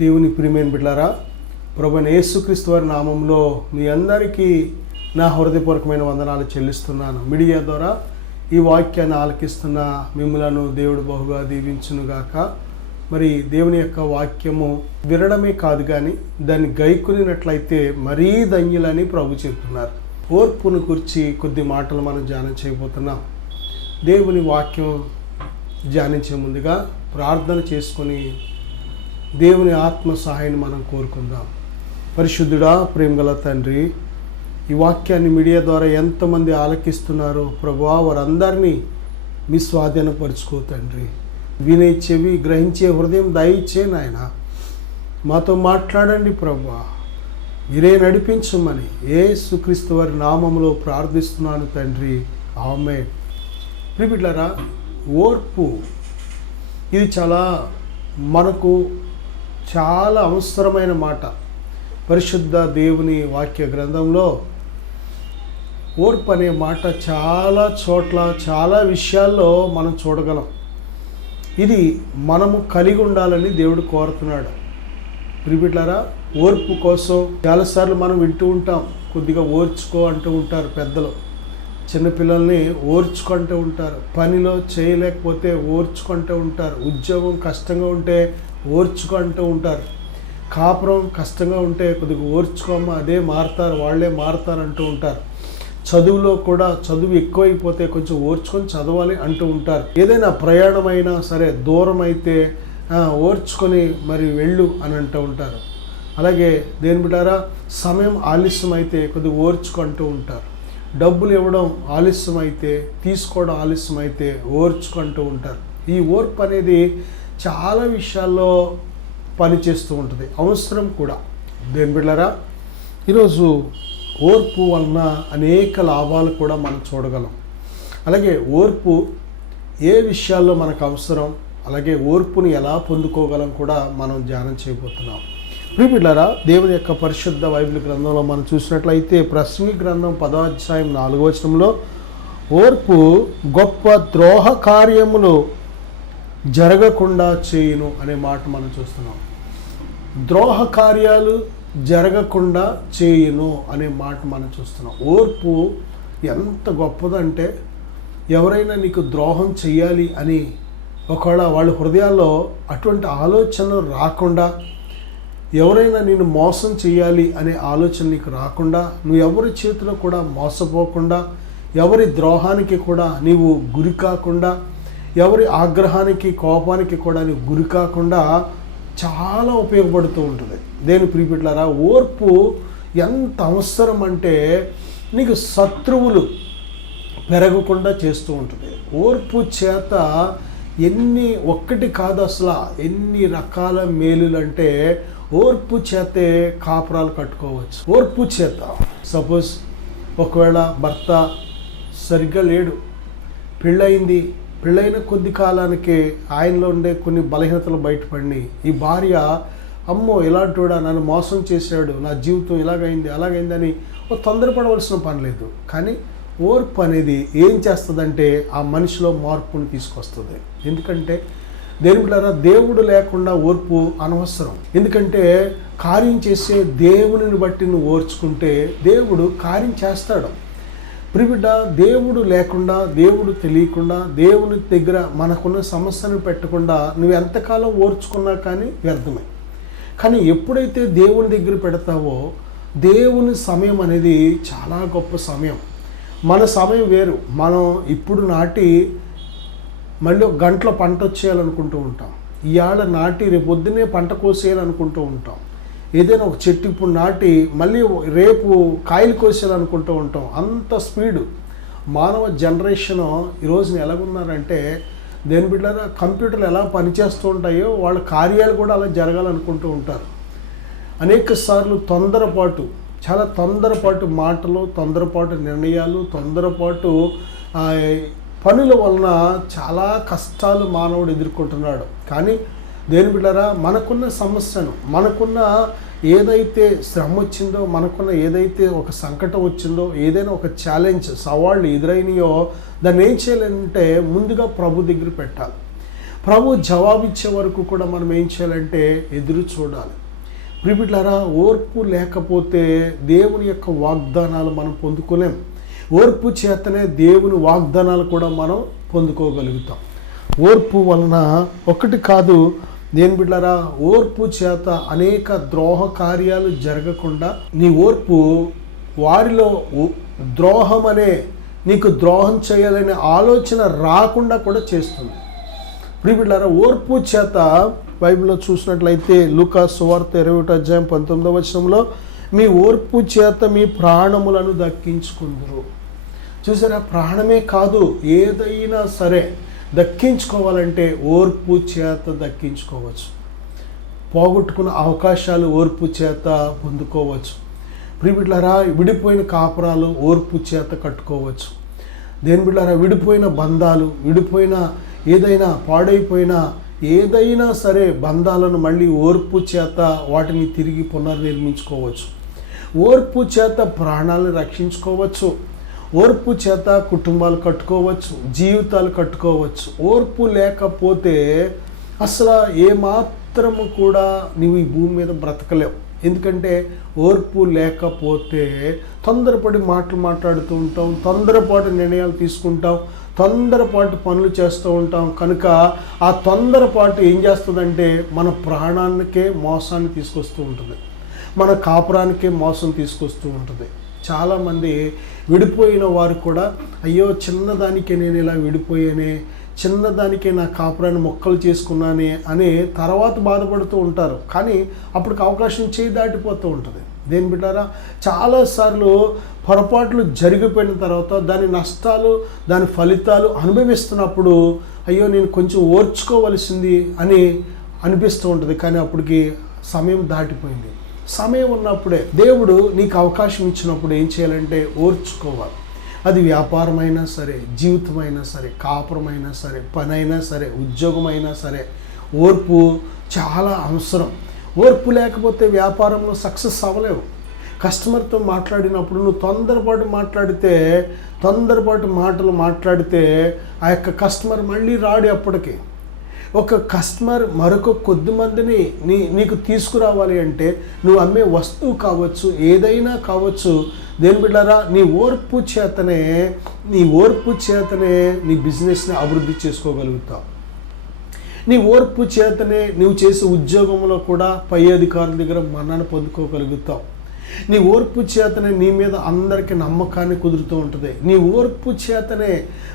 దేవుని ప్రియమైన బిడ్డలారా, ప్రభువైన యేసుక్రీస్తు వారి నామంలో మీ అందరికీ నా హృదయపూర్వకమైన వందనాలు చెల్లిస్తున్నాను. మీడియా ద్వారా ఈ వాక్యాన్ని ఆలకిస్తున్న మిమ్మలను దేవుడు బహుగా దీవించునుగాక. మరి దేవుని యొక్క వాక్యము వినడమే కాదు కానీ దాన్ని గైకొనినట్లయితే మరీ ధన్యులని ప్రభు చెప్తున్నారు. ఓర్పును గురించి కొద్ది మాటలు మనం ధ్యానం చేయబోతున్నాం. దేవుని వాక్యం ధ్యానించే ముందుగా ప్రార్థన చేసుకొని దేవుని ఆత్మ సహాయాన్ని మనం కోరుకుందాం. పరిశుద్ధుడా, ప్రేమగల తండ్రి, ఈ వాక్యాన్ని మీడియా ద్వారా ఎంతమంది ఆలకిస్తున్నారో ప్రభువా, వారందరినీ మీ స్వాధీనపరుచుకో తండ్రి. వినే చెవి, గ్రహించే హృదయం దయచే నాయన. మాతో మాట్లాడండి ప్రభువా, మీరే నడిపించమని యేసుక్రీస్తు వారి నామములో ప్రార్థిస్తున్నాను తండ్రి, ఆమేన్. ప్రియబిడ్డలారా, ఓర్పు ఇది మనకు చాలా అవసరమైన మాట. పరిశుద్ధ దేవుని వాక్య గ్రంథంలో ఓర్పు అనే మాట చాలా చోట్ల చాలా విషయాల్లో మనం చూడగలం. ఇది మనము కలిగి ఉండాలని దేవుడు కోరుతున్నాడు. ప్రియబిడ్డలారా, ఓర్పు కోసం చాలాసార్లు మనం వింటూ ఉంటాం. కొద్దిగా ఓర్చుకో అంటూ ఉంటారు పెద్దలు. చిన్నపిల్లల్ని ఓర్చుకుంటూ ఉంటారు. పనిలో చేయలేకపోతే ఓర్చుకుంటూ ఉంటారు. ఉద్యోగం కష్టంగా ఉంటే ఓర్చుకుంటూ ఉంటారు. కాపురం కష్టంగా ఉంటే కొద్దిగా ఓర్చుకోమ్మా, అదే మారుతారు, వాళ్ళే మారుతారు అంటూ ఉంటారు. చదువులో కూడా చదువు ఎక్కువైపోతే కొంచెం ఓర్చుకొని చదవాలి అంటూ ఉంటారు. ఏదైనా ప్రయాణమైనా సరే దూరం అయితే ఓర్చుకొని మరి వెళ్ళు అని అంటూ ఉంటారు. అలాగే దేని బిడ్డారా, సమయం ఆలస్యం అయితే కొద్దిగా ఓర్చుకుంటూ ఉంటారు. డబ్బులు ఇవ్వడం ఆలస్యం అయితే, తీసుకోవడం ఆలస్యం అయితే ఓర్చుకుంటూ ఉంటారు. ఈ ఓర్పు అనేది చాలా విషయాల్లో పనిచేస్తూ ఉంటుంది, అవసరం కూడా. దేని బిడ్డలారా, ఈరోజు ఓర్పు వలన అనేక లాభాలు కూడా మనం చూడగలం. అలాగే ఓర్పు ఏ విషయాల్లో మనకు అవసరం, అలాగే ఓర్పుని ఎలా పొందుకోగలం కూడా మనం ధ్యానం చేయబోతున్నాం. ప్రియబిడ్డలారా, దేవుని యొక్క పరిశుద్ధ బైబిల్ గ్రంథంలో మనం చూసినట్లయితే ప్రసంగి గ్రంథం 10వ అధ్యాయం 4వ వచనంలో ఓర్పు గొప్ప ద్రోహ కార్యములు జరగకుండా చేయును అనే మాట మనం చూస్తున్నాం. ద్రోహ కార్యాలు జరగకుండా చేయును అనే మాట మనం చూస్తున్నాం. ఓర్పు ఎంత గొప్పదంటే, ఎవరైనా నీకు ద్రోహం చెయ్యాలి అని ఒకవేళ వాళ్ళ హృదయాల్లో అటువంటి ఆలోచనలు రాకుండా, ఎవరైనా నేను మోసం చేయాలి అనే ఆలోచన నీకు రాకుండా, నువ్వు ఎవరి చేతిలో కూడా మోసపోకుండా, ఎవరి ద్రోహానికి కూడా నీవు గురి కాకుండా, ఎవరి ఆగ్రహానికి కోపానికి కూడా నీవు గురి కాకుండా చాలా ఉపయోగపడుతూ ఉంటుంది. దేని ప్రియబిడ్డలారా, ఓర్పు ఎంత అవసరం అంటే నీకు శత్రువులు పెరగకుండా చేస్తూ ఉంటుంది. ఓర్పు చేత ఒక్కటి కాదు అసలు ఎన్ని రకాల మేలులు అంటే ఓర్పు చేతే కాపురాలు కట్టుకోవచ్చు. ఓర్పు చేత సపోజ్ ఒకవేళ భర్త సరిగ్గా లేడు, పెళ్ళైన కొద్ది కాలానికి ఆయనలో ఉండే కొన్ని బలహీనతలు బయటపడి ఈ భార్య, అమ్మో ఇలాంటివాడా, నన్ను మోసం చేశాడు, నా జీవితం ఇలాగైంది అలాగైందని తొందరపడవలసిన పని లేదు. కానీ ఓర్పు అనేది ఏం చేస్తుందంటే ఆ మనిషిలో మార్పుని తీసుకొస్తుంది. ఎందుకంటే దేని బిడ్డలారా, దేవుడు లేకుండా ఓర్పు అనవసరం. ఎందుకంటే కార్యం చేసే దేవునిని బట్టి నువ్వు ఓర్చుకుంటే దేవుడు కార్యం చేస్తాడు. ప్రియబిడ్డ, దేవుడు లేకుండా, దేవుడు తెలియకుండా, దేవుని దగ్గర మనకున్న సమస్యను పెట్టకుండా నువ్వు ఎంతకాలం ఓర్చుకున్నా కానీ వ్యర్థమే. కానీ ఎప్పుడైతే దేవుని దగ్గర పెడతావో, దేవుని సమయం అనేది చాలా గొప్ప సమయం. మన సమయం వేరు. మనం ఇప్పుడు నాటి మళ్ళీ ఒక గంటలో పంట వచ్చేయాలనుకుంటూ ఉంటాం. ఇవాళ నాటి రేపు పొద్దున్నే పంట కోసేయాలనుకుంటూ ఉంటాం. ఏదైనా ఒక చెట్టు ఇప్పుడు నాటి మళ్ళీ రేపు కాయలు కోసేయాలనుకుంటూ ఉంటాం. అంత స్పీడు మానవ జనరేషను ఈరోజున ఎలాగున్నారంటే, దేని బిడ్డలారా, కంప్యూటర్లు ఎలా పనిచేస్తూ ఉంటాయో వాళ్ళ కార్యాలు కూడా అలా జరగాలనుకుంటూ ఉంటారు. అనేక సార్లు చాలా తొందరపాటు మాటలు, తొందరపాటు నిర్ణయాలు, తొందరపాటు పనుల వలన చాలా కష్టాలు మానవుడు ఎదుర్కొంటున్నాడు. కానీ దేని బిడ్డలారా, మనకున్న సమస్యను, మనకున్న ఏదైతే శ్రమ వచ్చిందో, మనకున్న ఏదైతే ఒక సంకటం వచ్చిందో, ఏదైనా ఒక ఛాలెంజ్, సవాళ్ళు ఎదురైనాయో దాన్ని ఏం చేయాలంటే ముందుగా ప్రభు దగ్గర పెట్టాలి. ప్రభు జవాబిచ్చే వరకు కూడా మనం ఏం చేయాలంటే ఎదురు చూడాలి. ప్రియబిడ్డలారా, ఓర్పు లేకపోతే దేవుని యొక్క వాగ్దానాలు మనం పొందుకోలేం. ఓర్పు చేతనే దేవుని వాగ్దానాలు కూడా మనం పొందుకోగలుగుతాం. ఓర్పు వలన ఒకటి కాదు, దేని బిడ్డలారా, ఓర్పు చేత అనేక ద్రోహ కార్యాలు జరగకుండా నీ ఓర్పు వారిలో ద్రోహం అనే నీకు ద్రోహం చేయాలనే ఆలోచన రాకుండా కూడా చేస్తుంది. ప్రియబిడ్డలారా, ఓర్పు చేత బైబిల్లో చూసినట్లయితే లూకా సువార్త 21:19 మీ ఓర్పు చేత మీ ప్రాణములను దక్కించుకుందురు. చూసారా, ప్రాణమే కాదు, ఏదైనా సరే దక్కించుకోవాలంటే ఓర్పు చేత దక్కించుకోవచ్చు. పోగొట్టుకున్న అవకాశాలు ఓర్పు చేత పొందుకోవచ్చు. ప్రియబిడ్డలారా, విడిపోయిన కాపురాలు ఓర్పు చేత కట్టుకోవచ్చు. దేని బిడ్డలారా, విడిపోయిన బంధాలు, విడిపోయిన ఏదైనా పాడైపోయిన ఏదైనా సరే బంధాలను మళ్ళీ ఓర్పు చేత వాటిని తిరిగి పునర్నిర్మించుకోవచ్చు. ఓర్పు చేత ప్రాణాలను రక్షించుకోవచ్చు. ఓర్పు చేత కుటుంబాలు కట్టుకోవచ్చు, జీవితాలు కట్టుకోవచ్చు. ఓర్పు లేకపోతే అసలు ఏమాత్రము కూడా నీవు ఈ భూమి మీద బ్రతకలేవు. ఎందుకంటే ఓర్పు లేకపోతే తొందరపడి మాటలు మాట్లాడుతూ ఉంటాం, తొందరపాటు నిర్ణయాలు తీసుకుంటాం, తొందరపాటు పనులు చేస్తూ ఉంటాం. కనుక ఆ తొందరపాటు ఏం చేస్తుందంటే మన ప్రాణానికే మోసాన్ని తీసుకొస్తూ ఉంటుంది, మన కాపురానికే మోసం తీసుకొస్తూ ఉంటుంది. చాలామంది విడిపోయిన వారు కూడా అయ్యో చిన్నదానికే నేను ఇలా విడిపోయానే, చిన్నదానికే నా కాపురాన్ని మొక్కలు చేసుకున్నానే అని తర్వాత బాధపడుతూ ఉంటారు. కానీ అప్పటికి అవకాశం చేయి దాటిపోతూ ఉంటుంది. దేని బిడ్డారా, చాలాసార్లు పొరపాట్లు జరిగిపోయిన తర్వాత దాని నష్టాలు, దాని ఫలితాలు అనుభవిస్తున్నప్పుడు అయ్యో నేను కొంచెం ఓర్చుకోవలసింది అని అనిపిస్తూ ఉంటుంది. కానీ అప్పటికి సమయం దాటిపోయింది. సమయం ఉన్నప్పుడే దేవుడు నీకు అవకాశం ఇచ్చినప్పుడు ఏం చేయాలంటే ఓర్చుకోవాలి. అది వ్యాపారమైనా సరే, జీవితమైనా సరే, కాపురమైనా సరే, పని అయినా సరే, ఉద్యోగమైనా సరే, ఓర్పు చాలా అవసరం. ఓర్పు లేకపోతే వ్యాపారంలో సక్సెస్ అవ్వలేవు. కస్టమర్తో మాట్లాడినప్పుడు నువ్వు తొందరపాటు మాటలు మాట్లాడితే ఆ యొక్క కస్టమర్ మళ్ళీ రాడు. అప్పటికి ఒక కస్టమర్ మరొక కొద్ది మందిని నీకు తీసుకురావాలి అంటే నువ్వు అమ్మే వస్తువు కావచ్చు, ఏదైనా కావచ్చు, దేని బిడ్డారా, నీ ఓర్పు చేతనే నీ బిజినెస్ని అభివృద్ధి చేసుకోగలుగుతావు. నీ ఓర్పు చేతనే నువ్వు చేసే ఉద్యోగంలో కూడా పై అధికారుల దగ్గర మన్నన పొందుకోగలుగుతావు. నీ ఓర్పు చేతనే నీ మీద అందరికీ నమ్మకాన్ని కుదురుతూ ఉంటుంది. నీ ఓర్పు చేతనే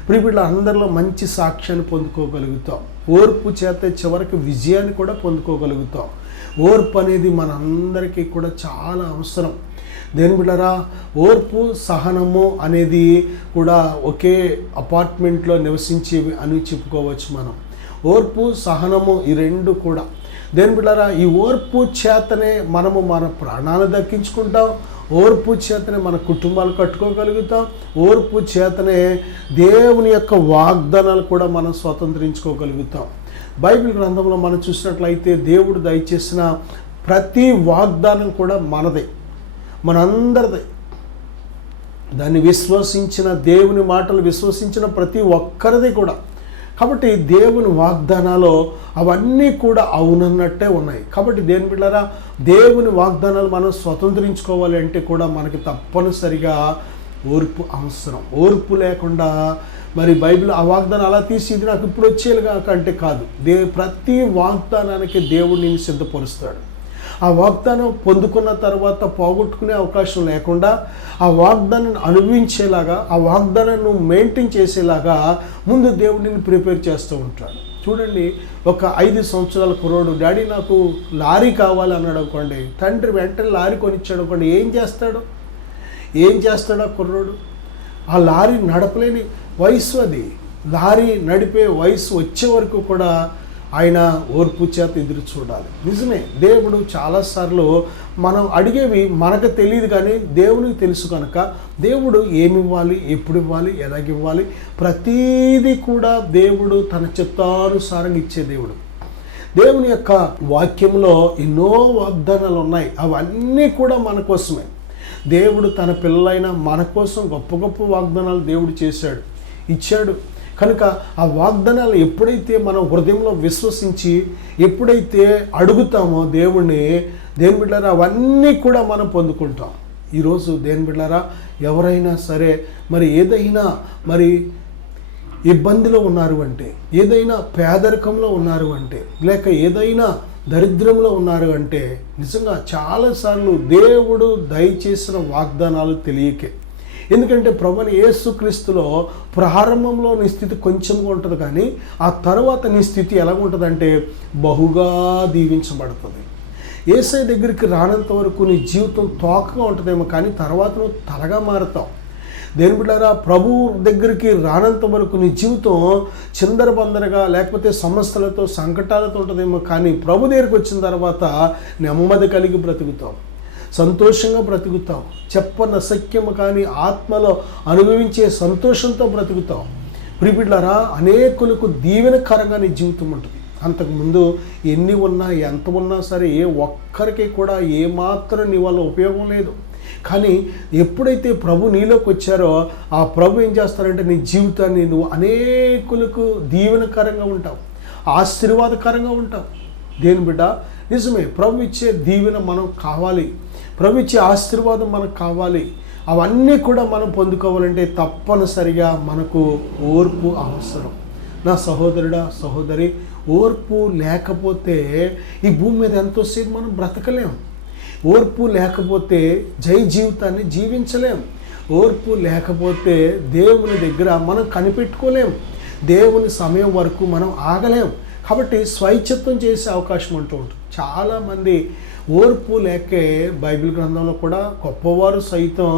ప్రియబిడ్డల అందరిలో మంచి సాక్ష్యాన్ని పొందుకోగలుగుతావు. ఓర్పు చేత చివరికి విజయాన్ని కూడా పొందుకోగలుగుతావు. ఓర్పు అనేది మనందరికీ కూడా చాలా అవసరం. దేని బిడ్డరా, ఓర్పు సహనము అనేది కూడా ఒకే అపార్ట్మెంట్లో నివసించేవి అని చెప్పుకోవచ్చు మనం. ఓర్పు సహనము ఈ రెండు కూడా దేని బిడ్డరా, ఈ ఓర్పు చేతనే మనము మన ప్రాణాలు దక్కించుకుంటాం. ఓర్పు చేతనే మన కుటుంబాలు కట్టుకోగలుగుతాం. ఓర్పు చేతనే దేవుని యొక్క వాగ్దానాలు కూడా మనం స్వతంత్రించుకోగలుగుతాం. బైబిల్ గ్రంథంలో మనం చూసినట్లయితే దేవుడు దయచేసిన ప్రతి వాగ్దానం కూడా మనదే, మనందరిదే. దాన్ని విశ్వసించిన, దేవుని మాటలు విశ్వసించిన ప్రతి ఒక్కరిది కూడా. కాబట్టి దేవుని వాగ్దానాలు అవన్నీ కూడా అవునన్నట్టే ఉన్నాయి. కాబట్టి దేని బిడ్డలారా, దేవుని వాగ్దానాలు మనం స్వతంత్రించుకోవాలి అంటే కూడా మనకి తప్పనిసరిగా ఓర్పు అవసరం. ఓర్పు లేకుండా మరి బైబిల్ ఆ వాగ్దానం అలా తీసి ఇది నాకు ఇప్పుడు వచ్చేలాగా అంటే కాదు. ప్రతి వాగ్దానానికి దేవుడు నేను సిద్ధపరుస్తాడు. ఆ వాగ్దానం పొందుకున్న తర్వాత పోగొట్టుకునే అవకాశం లేకుండా ఆ వాగ్దానాన్ని అనుభవించేలాగా, ఆ వెంటనే మెయింటైన్ చేసేలాగా ముందు దేవుడు నిన్ను ప్రిపేర్ చేస్తూ ఉంటాడు. చూడండి, ఒక 5 సంవత్సరాల కుర్రోడు డాడీ నాకు లారీ కావాలి అన్నాడు అనుకోండి, తండ్రి వెంటనే లారీ కొనిచ్చాడు అనుకోండి, ఏం చేస్తాడు ఆ కుర్రోడు? ఆ లారీ నడపలేని వయసు అది. లారీ నడిపే వయసు వచ్చే వరకు కూడా ఆయన ఓర్పు చేత ఎదురు చూడాలి. నిజమే, దేవుడు చాలాసార్లు మనం అడిగేవి మనకు తెలియదు, కానీ దేవునికి తెలుసు. కనుక దేవుడు ఏమి ఇవ్వాలి, ఎప్పుడు ఇవ్వాలి, ఎలాగివ్వాలి, ప్రతీది కూడా దేవుడు తన చిత్తానుసారంగా ఇచ్చే దేవుడు. దేవుని యొక్క వాక్యంలో ఎన్నో వాగ్దానాలు ఉన్నాయి. అవన్నీ కూడా మన కోసమే. దేవుడు తన పిల్లలైన మన కోసం గొప్ప గొప్ప వాగ్దానాలు దేవుడు చేశాడు, ఇచ్చాడు. కనుక ఆ వాగ్దానాలు ఎప్పుడైతే మనం హృదయంలో విశ్వసించి ఎప్పుడైతే అడుగుతామో దేవుని బిడ్డలారా అవన్నీ కూడా మనం పొందుకుంటాం. ఈరోజు దేవుని బిడ్డలారా ఎవరైనా సరే మరి ఏదైనా మరి ఇబ్బందిలో ఉన్నారు అంటే, ఏదైనా పేదరికంలో ఉన్నారు అంటే, లేక ఏదైనా దరిద్రంలో ఉన్నారు అంటే నిజంగా చాలాసార్లు దేవుడు దయచేసిన వాగ్దానాలు తెలియకే. ఎందుకంటే ప్రభువైన యేసుక్రీస్తులో ప్రారంభంలో నీ స్థితి కొంచెంగా ఉంటుంది, కానీ ఆ తర్వాత నీ స్థితి ఎలా ఉంటుందంటే బహుగా దీవించబడుతుంది. యేసయ్య దగ్గరికి రానంత వరకు నీ జీవితం తోకగా ఉంటుందేమో, కానీ తర్వాత నువ్వు తలగా మారుతావు. దేవుని బిడ్డలారా, ప్రభువు దగ్గరికి రానంత వరకు నీ జీవితం చిందరబందరగా లేకపోతే సమస్యలతో సంకటాలతో ఉంటుందేమో, కానీ ప్రభు దగ్గరికి వచ్చిన తర్వాత నెమ్మది కలిగి బ్రతుకుతావు, సంతోషంగా బ్రతుకుతావు, చెప్పనశక్యము కానీ ఆత్మలో అనుభవించే సంతోషంతో బ్రతుకుతావు. ప్రియబిడ్డలారా, అనేకులకు దీవెనకరంగా నీ జీవితం ఉంటుంది. అంతకుముందు ఎన్ని ఉన్నా ఎంత ఉన్నా సరే ఏ ఒక్కరికి కూడా ఏమాత్రం నీ వల్ల ఉపయోగం లేదు. కానీ ఎప్పుడైతే ప్రభు నీలోకి వచ్చారో ఆ ప్రభు ఏం చేస్తారంటే నీ జీవితాన్ని నువ్వు అనేకులకు దీవెనకరంగా ఉంటావు, ఆశీర్వాదకరంగా ఉంటావు. దేని బిడ్డ, నిజమే, ప్రభు ఇచ్చే దీవెన మనం కావాలి, ప్రభు ఇచ్చే ఆశీర్వాదం మనకు కావాలి. అవన్నీ కూడా మనం పొందుకోవాలంటే తప్పనిసరిగా మనకు ఓర్పు అవసరం. నా సహోదరుడా, సహోదరి, ఓర్పు లేకపోతే ఈ భూమి మీద ఎంతోసేపు మనం బ్రతకలేం. ఓర్పు లేకపోతే జై జీవితాన్ని జీవించలేం. ఓర్పు లేకపోతే దేవుని దగ్గర మనం కనిపెట్టుకోలేం, దేవుని సమయం వరకు మనం ఆగలేం. కాబట్టి స్వైచ్ఛత్వం చేసే అవకాశం అంటూ ఉంటుంది. చాలామంది ఓర్పు లేకే బైబిల్ గ్రంథంలో కూడా గొప్పవారు సైతం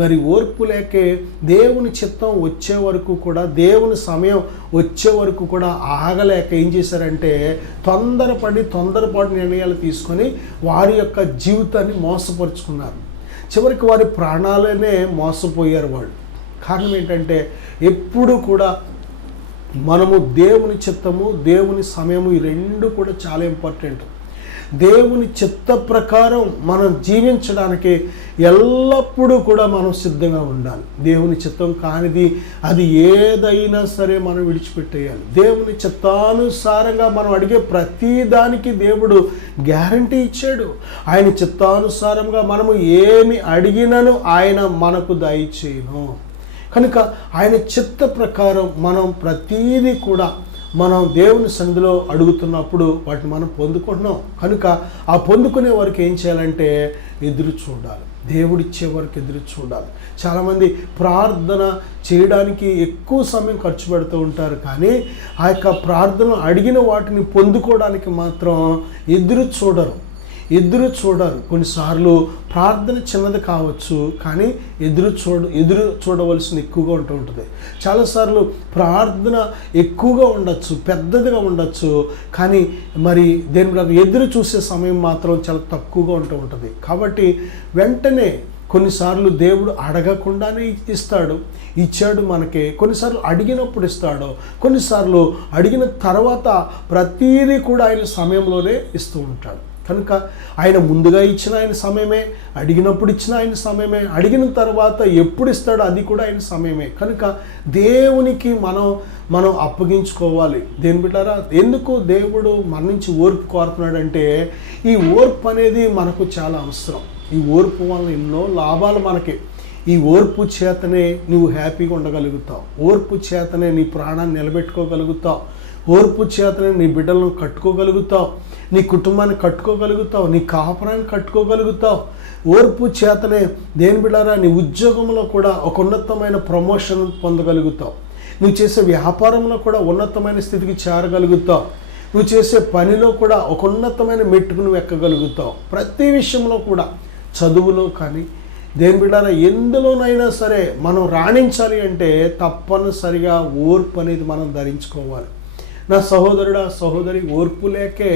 మరి ఓర్పు లేకే దేవుని చిత్తం వచ్చే వరకు కూడా, దేవుని సమయం వచ్చే వరకు కూడా ఆగలేక ఏం చేశారంటే తొందరపాటు నిర్ణయాలు తీసుకొని వారి యొక్క జీవితాన్ని మోసపరుచుకున్నారు. చివరికి వారి ప్రాణాలనే మోసపోయారు వాళ్ళు. కారణం ఏంటంటే ఎప్పుడు కూడా మనము దేవుని చిత్తము, దేవుని సమయము, ఈ రెండు కూడా చాలా ఇంపార్టెంట్. దేవుని చిత్త ప్రకారం మనం జీవించడానికి ఎల్లప్పుడూ కూడా మనం సిద్ధంగా ఉండాలి. దేవుని చిత్తం కానిది అది ఏదైనా సరే మనం విడిచిపెట్టేయాలి. దేవుని చిత్తానుసారంగా మనం అడిగే ప్రతి దానికి దేవుడు గ్యారంటీ ఇచ్చాడు. ఆయన చిత్తానుసారంగా మనము ఏమి అడిగినను ఆయన మనకు దయచేయును. కనుక ఆయన చిత్త ప్రకారం మనం ప్రతీది కూడా మనం దేవుని సన్నిధిలో అడుగుతున్నప్పుడు వాటిని మనం పొందుకుంటున్నాం. కనుక ఆ పొందుకునే వరకు ఏం చేయాలంటే ఎదురు చూడాలి, దేవుడిచ్చే వరకు ఎదురు చూడాలి. చాలామంది ప్రార్థన చేయడానికి ఎక్కువ సమయం ఖర్చు పెడుతూ ఉంటారు, కానీ ఆ యొక్క ప్రార్థన అడిగిన వాటిని పొందుకోవడానికి మాత్రం ఎదురు చూడరు. కొన్నిసార్లు ప్రార్థన చిన్నది కావచ్చు, కానీ ఎదురు చూడవలసిన ఎక్కువగా ఉంటుంది. చాలాసార్లు ప్రార్థన ఎక్కువగా ఉండొచ్చు, పెద్దదిగా ఉండొచ్చు, కానీ మరి దేని మీద ఎదురు చూసే సమయం మాత్రం చాలా తక్కువగా ఉంటుంది. కాబట్టి వెంటనే కొన్నిసార్లు దేవుడు అడగకుండానే ఇచ్చాడు మనకి. కొన్నిసార్లు అడిగినప్పుడు ఇస్తాడు, కొన్నిసార్లు అడిగిన తర్వాత ప్రతీదీ కూడా ఆయన సమయంలోనే ఇస్తూ ఉంటాడు. కనుక ఆయన ముందుగా ఇచ్చిన ఆయన సమయమే, అడిగినప్పుడు ఇచ్చిన ఆయన సమయమే, అడిగిన తర్వాత ఎప్పుడు ఇస్తాడో అది కూడా ఆయన సమయమే. కనుక దేవునికి మనం అప్పగించుకోవాలి. దేని బిడ్డారా, ఎందుకు దేవుడు మన నుంచి ఓర్పు కోరుతున్నాడంటే ఈ ఓర్పు అనేది మనకు చాలా అవసరం. ఈ ఓర్పు వల్ల ఎన్నో లాభాలు మనకి. ఈ ఓర్పు చేతనే నువ్వు హ్యాపీగా ఉండగలుగుతావు, ఓర్పు చేతనే నీ ప్రాణాన్ని నిలబెట్టుకోగలుగుతావు, ఓర్పు చేతనే నీ బిడ్డలను కట్టుకోగలుగుతావు, నీ కుటుంబాన్ని కట్టుకోగలుగుతావు, నీ కాపురాన్ని కట్టుకోగలుగుతావు. ఓర్పు చేతనే దేని బిడ్డారా నీ ఉద్యోగంలో కూడా ఒక ఉన్నతమైన ప్రమోషన్ పొందగలుగుతావు, నువ్వు చేసే వ్యాపారంలో కూడా ఉన్నతమైన స్థితికి చేరగలుగుతావు, నువ్వు చేసే పనిలో కూడా ఒక ఉన్నతమైన మెట్టుకు నువ్వు ఎక్కగలుగుతావు. ప్రతి విషయంలో కూడా, చదువులో కానీ దేని బిడ్డారా ఎందులోనైనా సరే మనం రాణించాలి అంటే తప్పనిసరిగా ఓర్పు అనేది మనం ధరించుకోవాలి. నా సహోదరుడా, సహోదరి, ఓర్పు లేకే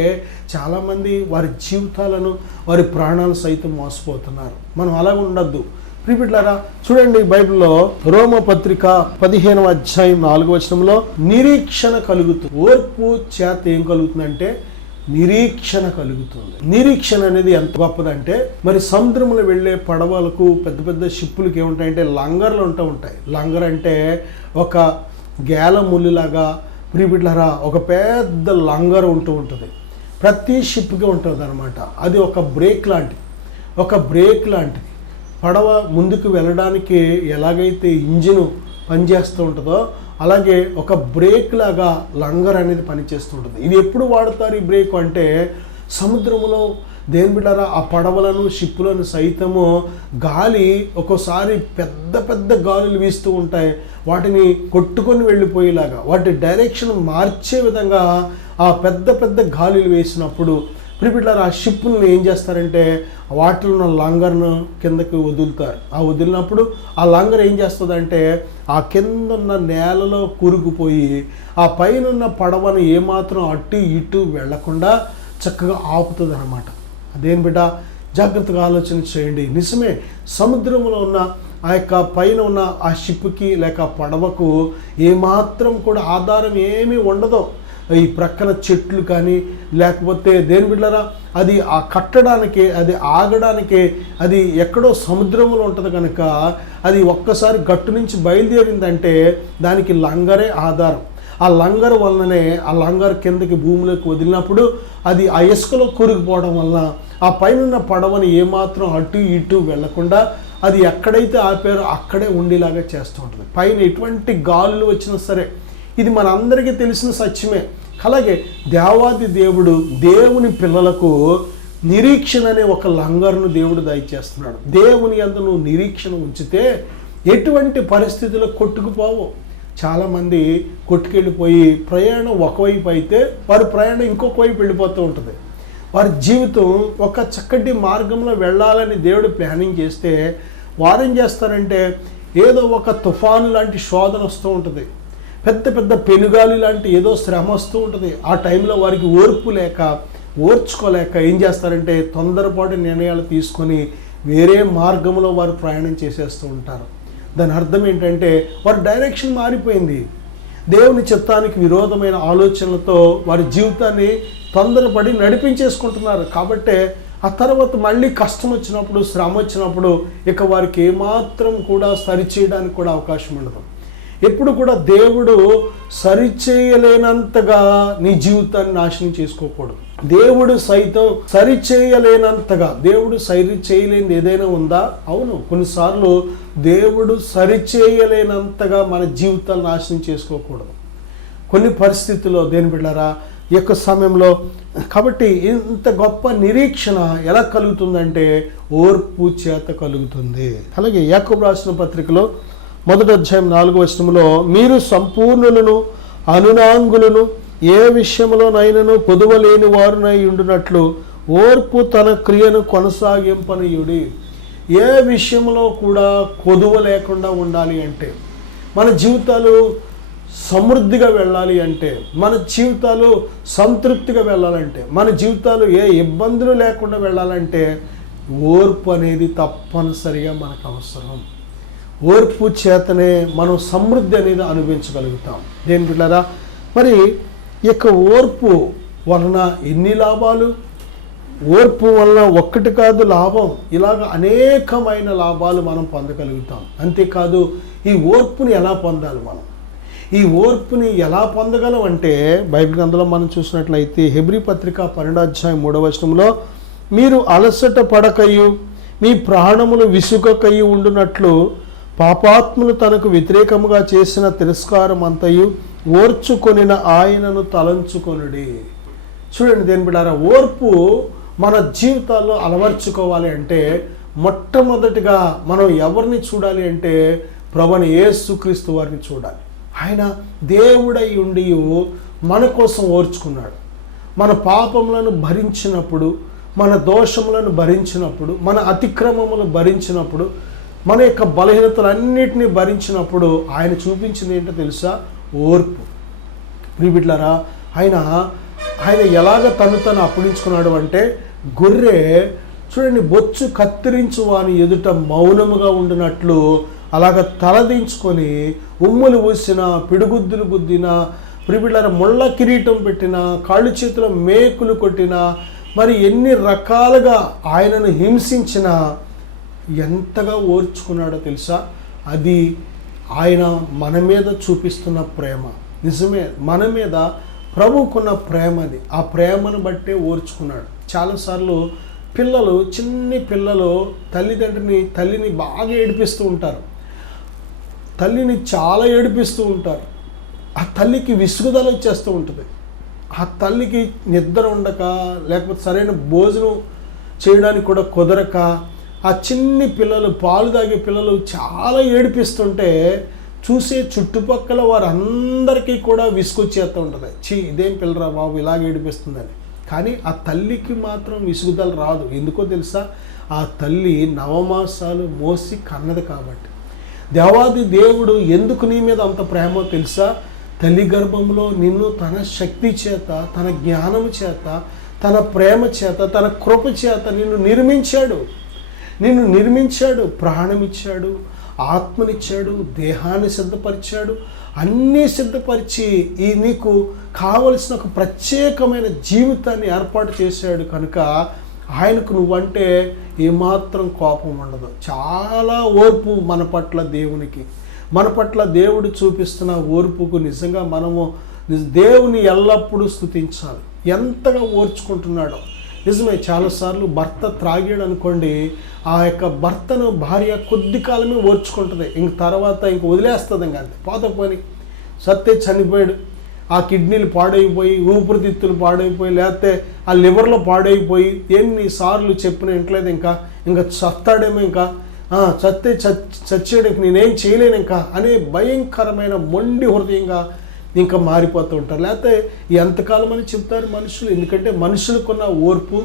చాలామంది వారి జీవితాలను, వారి ప్రాణాలు సైతం మోసపోతున్నారు. మనం అలా ఉండద్దు. ప్రియబిడ్డలారా, చూడండి బైబిల్లో రోమపత్రిక 15వ అధ్యాయం 4వ వచనంలో నిరీక్షణ కలుగుతుంది. ఓర్పు చేత ఏం కలుగుతుందంటే నిరీక్షణ కలుగుతుంది. నిరీక్షణ అనేది ఎంత గొప్పదంటే, మరి సముద్రంలో వెళ్ళే పడవలకు, పెద్ద పెద్ద షిప్పులకి ఏముంటాయంటే లంగర్లు ఉంటాయి. లంగర్ అంటే ఒక గేల ముళ్ళులాగా ప్రియబిడ్డలారా ఒక పెద్ద లంగర్ ఉంటుంది. ప్రతి షిప్కి ఉంటుంది అనమాట. అది ఒక బ్రేక్ లాంటిది. పడవ ముందుకు వెళ్ళడానికి ఎలాగైతే ఇంజిన్ పనిచేస్తూ ఉంటుందో అలాగే ఒక బ్రేక్ లాగా లంగర్ అనేది పనిచేస్తూ ఉంటుంది. ఇది ఎప్పుడు వాడతారు ఈ బ్రేక్ అంటే, సముద్రంలో దేని బిడ్డారా ఆ పడవలను షిప్పులను సైతము గాలి ఒక్కోసారి పెద్ద పెద్ద గాలులు వీస్తూ ఉంటాయి. వాటిని కొట్టుకొని వెళ్ళిపోయేలాగా వాటి డైరెక్షన్ మార్చే విధంగా ఆ పెద్ద పెద్ద గాలులు వేసినప్పుడు ప్రిపిట్లర్ ఆ షిప్పులను ఏం చేస్తారంటే వాటిలో ఉన్న లంగర్ను కిందకి వదులుతారు. ఆ వదిలినప్పుడు ఆ లంగర్ ఏం చేస్తుందంటే ఆ కింద ఉన్న నేలలో కూరుకుపోయి ఆ పైన ఉన్న పడవను ఏమాత్రం అటు ఇటు వెళ్లకుండా చక్కగా ఆపుతుంది అన్నమాట. అదేం బిడ్డ, జాగ్రత్తగా ఆలోచన చేయండి. నిజమే, సముద్రంలో ఉన్న ఆ యొక్క పైన ఉన్న ఆ షిప్కి లేక పడవకు ఏమాత్రం కూడా ఆధారం ఏమీ ఉండదు. ఈ ప్రక్కన చెట్లు కానీ లేకపోతే దేని బిడ్డరా అది ఆ కట్టడానికి అది ఆగడానికి అది ఎక్కడో సముద్రంలో ఉంటుంది కనుక అది ఒక్కసారి గట్టు నుంచి బయలుదేరిందంటే దానికి లంగరే ఆధారం. ఆ లంగర్ వలననే ఆ లంగర్ కిందకి భూమిలోకి వదిలినప్పుడు అది ఆ ఇసుకలో కూరుకుపోవడం వలన ఆ పైన పడవని ఏమాత్రం అటు ఇటు వెళ్లకుండా అది ఎక్కడైతే ఆపారో అక్కడే ఉండేలాగా చేస్తూ ఉంటుంది. పైన ఎటువంటి గాలులు వచ్చినా సరే ఇది మనందరికీ తెలిసిన సత్యమే. అలాగే దేవాది దేవుడు దేవుని పిల్లలకు నిరీక్షణ అనే ఒక లంగర్ను దేవుడు దయచేస్తున్నాడు. దేవుని యందు నువ్వు నిరీక్షణ ఉంచితే ఎటువంటి పరిస్థితుల్లో కొట్టుకుపోవు. చాలామంది కొట్టుకెళ్ళిపోయి ప్రయాణం ఒకవైపు అయితే వారి ప్రయాణం ఇంకొక వైపు వెళ్ళిపోతూ ఉంటుంది. వారి జీవితం ఒక చక్కటి మార్గంలో వెళ్ళాలని దేవుడు ప్లానింగ్ చేస్తే వారేం చేస్తారంటే ఏదో ఒక తుఫాను లాంటి శోధన వస్తూ ఉంటుంది, పెద్ద పెద్ద పెనుగాలి లాంటి ఏదో శ్రమ వస్తూ ఉంటుంది. ఆ టైంలో వారికి ఓర్చుకోలేక ఏం చేస్తారంటే తొందరపాటు నిర్ణయాలు తీసుకొని వేరే మార్గంలో వారు ప్రయాణం చేసేస్తూ ఉంటారు. దాని అర్థం ఏంటంటే వారి డైరెక్షన్ మారిపోయింది. దేవుని చిత్తానికి విరోధమైన ఆలోచనలతో వారి జీవితాన్ని తొందరపడి నడిపించేసుకుంటున్నారు. కాబట్టి ఆ తర్వాత మళ్ళీ కష్టం వచ్చినప్పుడు శ్రమ వచ్చినప్పుడు ఇక వారికి ఏమాత్రం కూడా సరిచేయడానికి కూడా అవకాశం ఉండదు. ఎప్పుడు కూడా దేవుడు సరిచేయలేనంతగా నీ జీవితాన్ని నాశనం చేసుకోకూడదు. దేవుడు సైతం సరిచేయలేనంతగా, దేవుడు సరిచేయలేనిది ఏదైనా ఉందా? అవును, కొన్నిసార్లు దేవుడు సరిచేయలేనంతగా మన జీవితాన్ని నాశనం చేసుకోకూడదు. కొన్ని పరిస్థితుల్లో దేని బిడ్డలారా ఈ యొక్క సమయంలో కాబట్టి ఇంత గొప్ప నిరీక్షణ ఎలా కలుగుతుందంటే ఓర్పు చేత కలుగుతుంది. అలాగే యాకోబు రాసిన పత్రికలో 1వ అధ్యాయం 4వ వచనంలో మీరు సంపూర్ణులను అనునాంగులను ఏ విషయంలోనైనను పొదువలేని వారునై ఉండునట్లు ఓర్పు తన క్రియను కొనసాగింపనీయుడి. ఏ విషయంలో కూడా కొదువ లేకుండా ఉండాలి అంటే, మన జీవితాలు సమృద్ధిగా వెళ్ళాలి అంటే, మన జీవితాలు సంతృప్తిగా వెళ్ళాలంటే, మన జీవితాలు ఏ ఇబ్బందులు లేకుండా వెళ్ళాలంటే ఓర్పు అనేది తప్పనిసరిగా మనకు అవసరం. ఓర్పు చేతనే మనం సమృద్ధి అనేది అనుభవించగలుగుతాం. దేని బిడ్డలారా, మరి ఈ యొక్క ఓర్పు వలన ఎన్ని లాభాలు, ఓర్పు వలన ఒక్కటి కాదు లాభం, ఇలాగ అనేకమైన లాభాలు మనం పొందగలుగుతాం. అంతేకాదు ఈ ఓర్పుని ఎలా పొందాలి, మనం ఈ ఓర్పుని ఎలా పొందగలం అంటే బైబిల్ గ్రంథంలో మనం చూసినట్లయితే హెబ్రీ పత్రిక 12వ అధ్యాయం 3వ వచనంలో మీరు అలసట పడకయు మీ ప్రాణములు విసుగకయు ఉండునట్లు పాపాత్ములు తనకు వ్యతిరేకముగా చేసిన తిరస్కారం అంతయు ఓర్చుకొనిన ఆయనను తలంచుకొనుడి. చూడండి దేని బిడ్డారా, ఓర్పు మన జీవితాల్లో అలవర్చుకోవాలి అంటే మొట్టమొదటిగా మనం ఎవరిని చూడాలి అంటే ప్రభువైన యేసుక్రీస్తు వారిని చూడాలి. ఆయన దేవుడై ఉండి మన కోసం ఓర్చుకున్నాడు. మన పాపములను భరించినప్పుడు, మన దోషములను భరించినప్పుడు, మన అతిక్రమములను భరించినప్పుడు, మన యొక్క బలహీనతలన్నిటినీ భరించినప్పుడు ఆయన చూపించింది ఏంటో తెలుసా? ఓర్పు. ప్రియబిడ్డలారా, ఆయన ఎలాగ తను అప్పగించుకున్నాడు అంటే గొర్రె చూడండి బొచ్చు కత్తిరించు వాని ఎదుట మౌనముగా ఉండినట్లు అలాగ తలదించుకొని ఉమ్ములు ఊసిన, పిడుగుద్దులు గుద్దిన, ప్రియబిడ్డలారా ముళ్ళ కిరీటం పెట్టిన, కాళ్ళు చేతుల మేకులు కొట్టిన, మరి ఎన్ని రకాలుగా ఆయనను హింసించిన ఎంతగా ఓర్చుకున్నాడో తెలుసా? అది ఆయన మన మీద చూపిస్తున్న ప్రేమ. నిజమే, మన మీద ప్రభువుకున్న ప్రేమది. ఆ ప్రేమను బట్టే ఓర్చుకున్నాడు. చాలాసార్లు పిల్లలు, చిన్ని పిల్లలు తల్లిని బాగా ఏడిపిస్తూ ఉంటారు. తల్లిని చాలా ఏడిపిస్తూ ఉంటారు. ఆ తల్లికి విసుగుదల వచ్చేస్తూ ఉంటుంది. ఆ తల్లికి నిద్ర ఉండక, లేకపోతే సరైన భోజనం చేయడానికి కూడా కుదరక, ఆ చిన్ని పిల్లలు, పాలు తాగే పిల్లలు చాలా ఏడిపిస్తుంటే చూసే చుట్టుపక్కల వారందరికీ కూడా విసుగొచ్చేస్తూ ఉంటుంది. ఇదేం పిల్లరా బాబు ఇలాగ ఏడిపిస్తుందని. కానీ ఆ తల్లికి మాత్రం విసుగుదల రాదు. ఎందుకో తెలుసా? ఆ తల్లి నవమాసాలు మోసి కన్నది కాబట్టి. దేవాది దేవుడు ఎందుకు నీ మీద అంత ప్రేమో తెలుసా? తల్లి గర్భంలో నిన్ను తన శక్తి చేత, తన జ్ఞానం చేత, తన ప్రేమ చేత, తన కృప చేత నిన్ను నిర్మించాడు. ప్రాణం ఇచ్చాడు, ఆత్మనిచ్చాడు, దేహాన్ని సిద్ధపరిచాడు. అన్నీ సిద్ధపరిచి నీకు కావలసిన ఒక ప్రత్యేకమైన జీవితాన్ని ఏర్పాటు చేశాడు. కనుక ఆయనకు నువ్వంటే ఏమాత్రం కోపం ఉండదు. చాలా ఓర్పు మన పట్ల దేవునికి. మన పట్ల దేవుడు చూపిస్తున్న ఓర్పుకు నిజంగా మనము దేవుని ఎల్లప్పుడూ స్తుతించాలి. ఎంతగా ఓర్చుకుంటున్నాడో. నిజమే, చాలాసార్లు భర్త త్రాగాడు అనుకోండి, ఆ యొక్క భర్తను భార్య కొద్ది కాలమే ఓర్చుకుంటుంది. తర్వాత వదిలేస్తుంది. అంతే, పోని సత్తే చనిపోయాడు, ఆ కిడ్నీలు పాడైపోయి, ఊపిరితిత్తులు పాడైపోయి, లేకపోతే ఆ లివర్లో పాడైపోయి, ఎన్నిసార్లు చెప్పిన ఇంట్లేదు, ఇంకా చస్తాడేమో, చచ్చాడు, నేనేం చేయలేను ఇంకా అనే భయంకరమైన మొండి హృదయంగా ఇంకా మారిపోతూ ఉంటారు. లేకపోతే ఎంతకాలం అని చెప్తారు మనుషులు. ఎందుకంటే మనుషులకున్న ఓర్పు,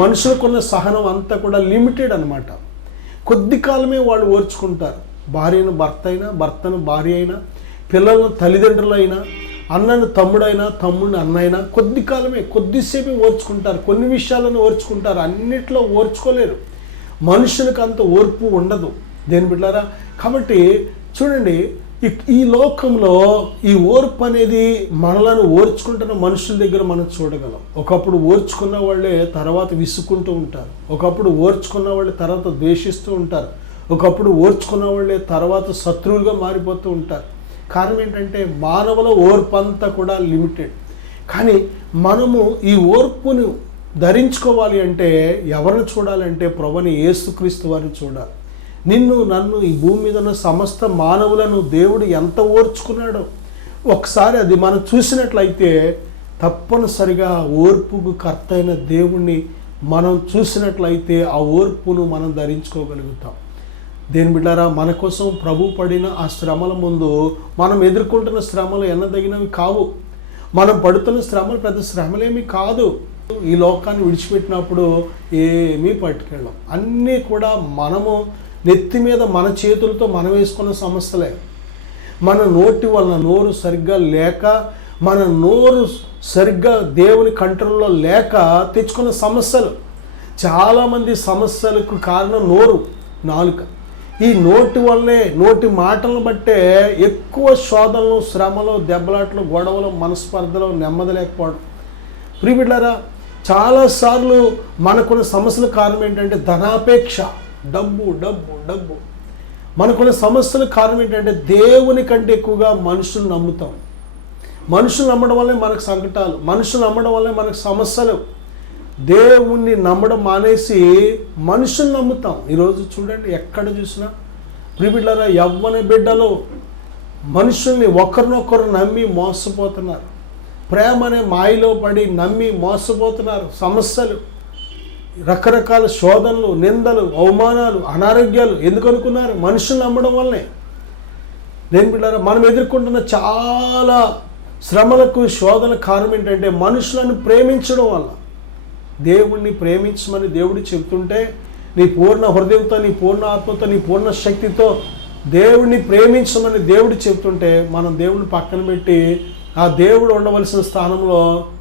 మనుషులకున్న సహనం అంతా కూడా లిమిటెడ్ అనమాట. కొద్ది కాలమే వాళ్ళు ఓర్చుకుంటారు. భార్యను భర్త అయినా, భర్తను భార్య అయినా, పిల్లలను తల్లిదండ్రులు అయినా, అన్నను తమ్ముడైనా, తమ్ముడిని అన్నైనా కొద్ది కాలమే, కొద్దిసేపే ఓర్చుకుంటారు. కొన్ని విషయాలను ఓర్చుకుంటారు, అన్నిట్లో ఓర్చుకోలేరు. మనుషులకు అంత ఓర్పు ఉండదు. దేని బిడ్డారా? కాబట్టి చూడండి, ఈ లోకంలో ఈ ఓర్పు అనేది మనలను ఓర్చుకుంటున్న మనుషుల దగ్గర మనం చూడగలం. ఒకప్పుడు ఓర్చుకున్న వాళ్ళే తర్వాత విసుక్కుంటూ ఉంటారు. ఒకప్పుడు ఓర్చుకున్న వాళ్ళే తర్వాత ద్వేషిస్తూ ఉంటారు. ఒకప్పుడు ఓర్చుకున్న వాళ్ళే తర్వాత శత్రువులుగా మారిపోతూ ఉంటారు. కారణం ఏంటంటే మానవుల ఓర్పు అంతా కూడా లిమిటెడ్. కానీ మనము ఈ ఓర్పును ధరించుకోవాలి అంటే ఎవరిని చూడాలంటే ప్రభువైన యేసుక్రీస్తు వారిని చూడాలి. నిన్ను, నన్ను, ఈ భూమి మీద ఉన్న సమస్త మానవులను దేవుడు ఎంత ఓర్చుకున్నాడో ఒకసారి అది మనం చూసినట్లయితే తప్పనిసరిగా ఓర్పుకు కర్త అయిన దేవుణ్ణి మనం చూసినట్లయితే ఆ ఓర్పును మనం ధరించుకోగలుగుతాం. దేని బిడ్డారా, మన కోసం ప్రభు పడిన ఆ శ్రమల ముందు మనం ఎదుర్కొంటున్న శ్రమలు ఎన్నదగినవి కావు. మనం పడుతున్న శ్రమలు పెద్ద శ్రమలేమి కాదు. ఈ లోకాన్ని విడిచిపెట్టినప్పుడు ఏమీ పట్టుకెళ్ళాం. అన్నీ కూడా మనము నెత్తి మీద మన చేతులతో మనం వేసుకున్న సమస్యలే. మన నోటి వలన, నోరు సరిగ్గా లేక, మన నోరు సరిగ్గా దేవుని కంట్రోల్లో లేక తెచ్చుకున్న సమస్యలు. చాలామంది సమస్యలకు కారణం నోరు, నాలుక. ఈ నోటి వల్లే, నోటి మాటలను బట్టే ఎక్కువ శోధనలు, శ్రమలు, దెబ్బలాటలు, గొడవలు, మనస్పర్ధలు, నెమ్మది లేకపోవడం. ప్రియబిడ్డారా, చాలాసార్లు మనకున్న సమస్యల కారణం ఏంటంటే ధనాపేక్ష, డబ్బు డబ్బు డబ్బు. మనకున్న సమస్యల కారణం ఏంటంటే దేవుని కంటే ఎక్కువగా మనుషులు నమ్ముతాం. మనుషులు నమ్మడం వల్లే మనకు సంకటాలు, మనుషులు నమ్మడం వల్లే మనకు సమస్యలు. దేవుణ్ణి నమ్మడం మానేసి మనుషులు నమ్ముతాం. ఈరోజు చూడండి, ఎక్కడ చూసినా ప్రియబిడ్డలారా, యవ్వన బిడ్డలు మనుషుల్ని ఒకరినొకరు నమ్మి మోసపోతున్నారు. ప్రేమ అనే మాయలో పడి నమ్మి మోసపోతున్నారు. సమస్యలు, రకరకాల శోధనలు, నిందలు, అవమానాలు, అనారోగ్యాలు. ఎందుకు అనుకున్నారు? మనుషులు నమ్మడం వల్లనే. దేని బిడ్డారా, మనం ఎదుర్కొంటున్న చాలా శ్రమలకు, శోధన కారణం ఏంటంటే మనుషులను ప్రేమించడం వల్ల. దేవుణ్ణి ప్రేమించమని దేవుడు చెబుతుంటే, నీ పూర్ణ హృదయంతో, నీ పూర్ణ ఆత్మతో, నీ పూర్ణ శక్తితో దేవుణ్ణి ప్రేమించమని దేవుడు చెబుతుంటే మనం దేవుడిని పక్కన పెట్టి ఆ దేవుడు ఉండవలసిన స్థానంలో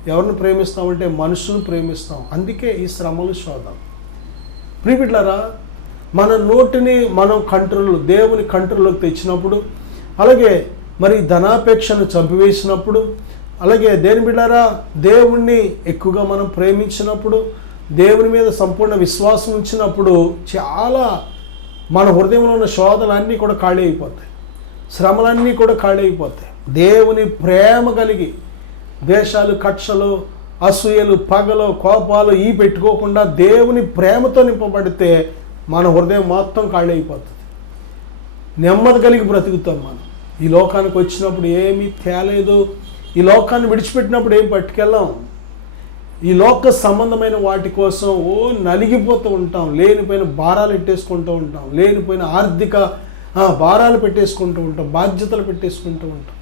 ఎవరిని ప్రేమిస్తామంటే మనుషులను ప్రేమిస్తాం. అందుకే ఈ శ్రమలు, శోధన. ప్రియబిడ్డలారా, మన నోటిని మనం దేవుని కంట్రోల్లోకి తెచ్చినప్పుడు, అలాగే మరి ధనాపేక్షను చంపివేసినప్పుడు, అలాగే దేని బిడ్డారా, దేవుణ్ణి ఎక్కువగా మనం ప్రేమించినప్పుడు, దేవుని మీద సంపూర్ణ విశ్వాసం ఉంచినప్పుడు చాలా మన హృదయంలో ఉన్న శోధనలు అన్నీ కూడా ఖాళీ అయిపోతాయి. శ్రమలన్నీ కూడా ఖాళీ అయిపోతాయి. దేవుని ప్రేమ కలిగి ద్వేషాలు, కక్షలు, అసూయలు, పగలు, కోపాలు ఈ పెట్టుకోకుండా దేవుని ప్రేమతో నింపబడితే మన హృదయం మొత్తం ఖాళీ అయిపోతుంది. నెమ్మది కలిగి బ్రతుకుతాం. మనం ఈ లోకానికి వచ్చినప్పుడు ఏమీ తేలేదు, ఈ లోకాన్ని విడిచిపెట్టినప్పుడు ఏం పట్టుకెళ్ళాం. ఈ లోక సంబంధమైన వాటి కోసం నలిగిపోతూ ఉంటాం, లేనిపోయిన భారాలు పెట్టేసుకుంటూ ఉంటాం, లేనిపోయిన ఆర్థిక భారాలు పెట్టేసుకుంటూ ఉంటాం, బాధ్యతలు పెట్టేసుకుంటూ ఉంటాం,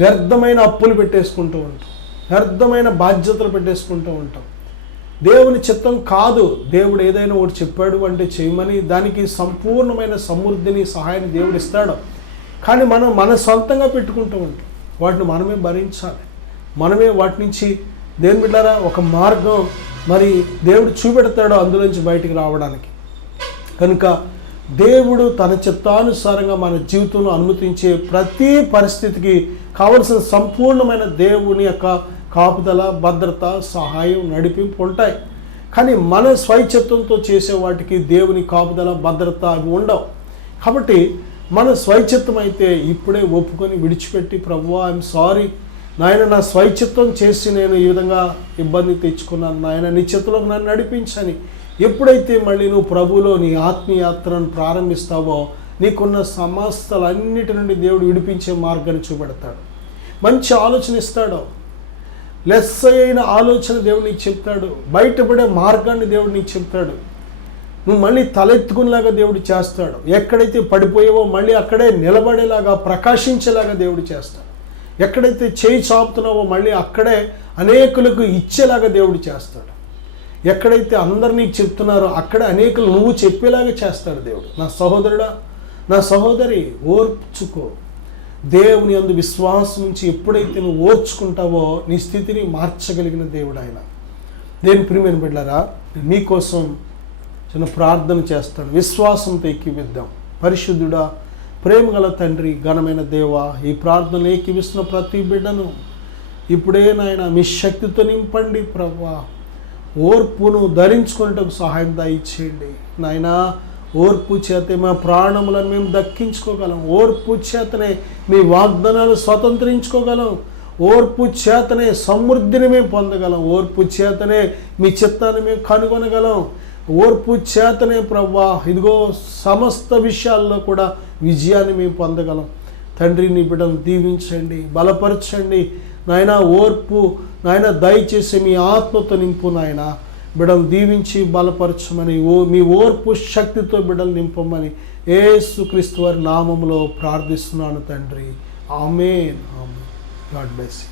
వ్యర్థమైన అప్పులు పెట్టేసుకుంటూ ఉంటాం, వ్యర్థమైన బాధ్యతలు పెట్టేసుకుంటూ ఉంటాం. దేవుని చిత్తం కాదు. దేవుడు ఏదైనా ఒకటి చెప్పాడు అంటే చేయమని, దానికి సంపూర్ణమైన సమృద్ధిని, సహాయాన్ని దేవుడు ఇస్తాడు. కానీ మనం మన సొంతంగా పెట్టుకుంటూ ఉంటాం. వాటిని మనమే భరించాలి, మనమే వాటి నుంచి దేవుని బిడ్డలారా ఒక మార్గం మరి దేవుడు చూపెడతాడు అందులోంచి బయటికి రావడానికి. కనుక దేవుడు తన చిత్తానుసారంగా మన జీవితంలో అనుమతించే ప్రతి పరిస్థితికి కావలసిన సంపూర్ణమైన దేవుని యొక్క కాపుదల, భద్రత, సహాయం, నడిపింపు ఉంటాయి. కానీ మన స్వైచిత్తంతో చేసే వాటికి దేవుని కాపుదల, భద్రత అవి ఉండవు. కాబట్టి మన స్వైచిత్తం అయితే ఇప్పుడే ఒప్పుకొని విడిచిపెట్టి, ప్రభువా ఐఎమ్ సారీ నాయన, నా స్వైచిత్తం చేసి నేను ఈ విధంగా ఇబ్బంది తెచ్చుకున్నాను నాయన, నీ చేతిలోకి నన్ను నడిపించని ఎప్పుడైతే మళ్ళీ నువ్వు ప్రభువులో నీ ఆత్మీయాత్రను ప్రారంభిస్తావో నీకున్న సమస్తలన్నిటి నుండి దేవుడు విడిపించే మార్గాన్ని చూపెడతాడు. మంచి ఆలోచన ఇస్తాడు, లెస్ అయిన ఆలోచన దేవుడు నీకు చెప్తాడు, బయటపడే మార్గాన్ని దేవుడు నీకు చెప్తాడు. నువ్వు మళ్ళీ తలెత్తుకునేలాగా దేవుడు చేస్తాడు. ఎక్కడైతే పడిపోయావో మళ్ళీ అక్కడే నిలబడేలాగా, ప్రకాశించేలాగా దేవుడు చేస్తాడు. ఎక్కడైతే చేయి చాపుతున్నావో మళ్ళీ అక్కడే అనేకులకు ఇచ్చేలాగా దేవుడు చేస్తాడు. ఎక్కడైతే అందరినీ చెప్తున్నారో అక్కడే అనేకులు నువ్వు చెప్పేలాగా చేస్తాడు దేవుడు. నా సహోదరుడా, నా సహోదరి, ఓర్చుకో. దేవుని యందు విశ్వాసం నుంచి ఎప్పుడైతే నువ్వు ఓర్చుకుంటావో నీ స్థితిని మార్చగలిగిన దేవుడు ఆయన. దేవుని ప్రియమైన బిడ్డలారా, మీకోసం చిన్న ప్రార్థన చేస్తాను. విశ్వాసంతో ఎక్కివిద్దాం. పరిశుద్ధుడా, ప్రేమగల తండ్రి, ఘనమైన దేవ, ఈ ప్రార్థనలు ఏకీవిస్తున్న ప్రతి బిడ్డను ఇప్పుడే నాయన మీ శక్తితో నింపండి. ప్రభువా, ఓర్పును ధరించుకునేటకు సహాయం దయచేయండి నాయన. ఓర్పు చేతే మా ప్రాణములను మేము దక్కించుకోగలం. ఓర్పు చేతనే మీ వాగ్దానాలు స్వతంత్రించుకోగలం. ఓర్పు చేతనే సమృద్ధిని మేము పొందగలం. ఓర్పు చేతనే మీ చిత్తాన్ని మేము కనుగొనగలం. ఓర్పు చేతనే ప్రభువా ఇదిగో సమస్త విషయాల్లో కూడా విజయాన్ని మేము పొందగలం. తండ్రి, నీ బిడ్డను దీవించండి, బలపరచండి నాయన. ఓర్పు నాయన దయచేసి మీ ఆత్మతో నింపు నాయన. బిడ్డను దీవించి బలపరచమని, మీ ఓర్పు శక్తితో బిడ్డలు నింపమని యేసుక్రీస్తు వారి నామములో ప్రార్థిస్తున్నాను తండ్రి. Amen. Amen. God bless you.